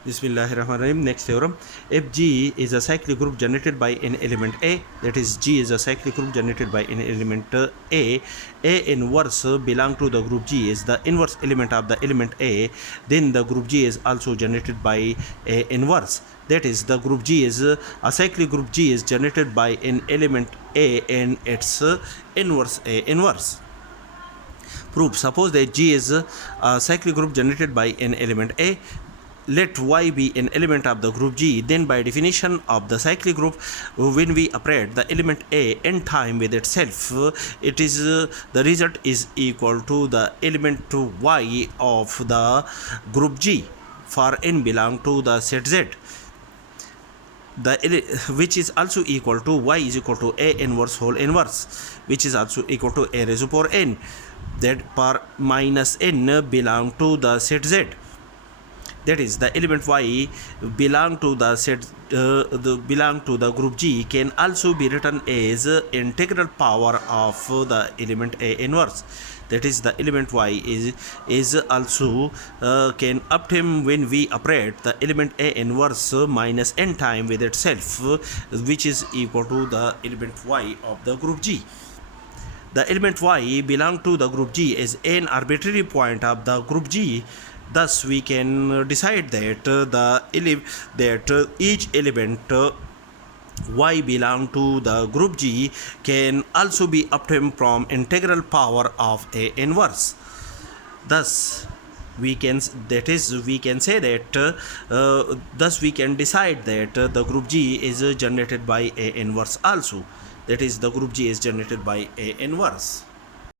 Bismillahirrahmanirrahim. Next theorem. If G is a cyclic group generated by an element A, that is G is a cyclic group generated by an element A inverse belong to the group G is the inverse element of the element A, then the group G is also generated by A inverse. That is, the group G is a cyclic group G is generated by an element A and its inverse A inverse. Proof. Suppose that G is a cyclic group generated by an element A. Let Y be an element of the group G. Then by definition of the cyclic group, when we operate the element A in time with itself, it is the result is equal to the element to Y of the group G for n belong to the set Z, which is also equal to Y is equal to A inverse whole inverse, which is also equal to A raised to power n, that per minus n belong to the set Z. That is, the element Y belong to the set belong to the group G can also be written as integral power of the element A inverse. That is, the element Y is also can obtain when we operate the element A inverse minus n time with itself, which is equal to the element Y of the group G. The element Y belong to the group G is an arbitrary point of the group G. Thus, we can decide that each element Y belong to the group G can also be obtained from integral power of A inverse. Thus, we can say that thus we can decide that the group G is generated by A inverse also. That is, the group G is generated by A inverse.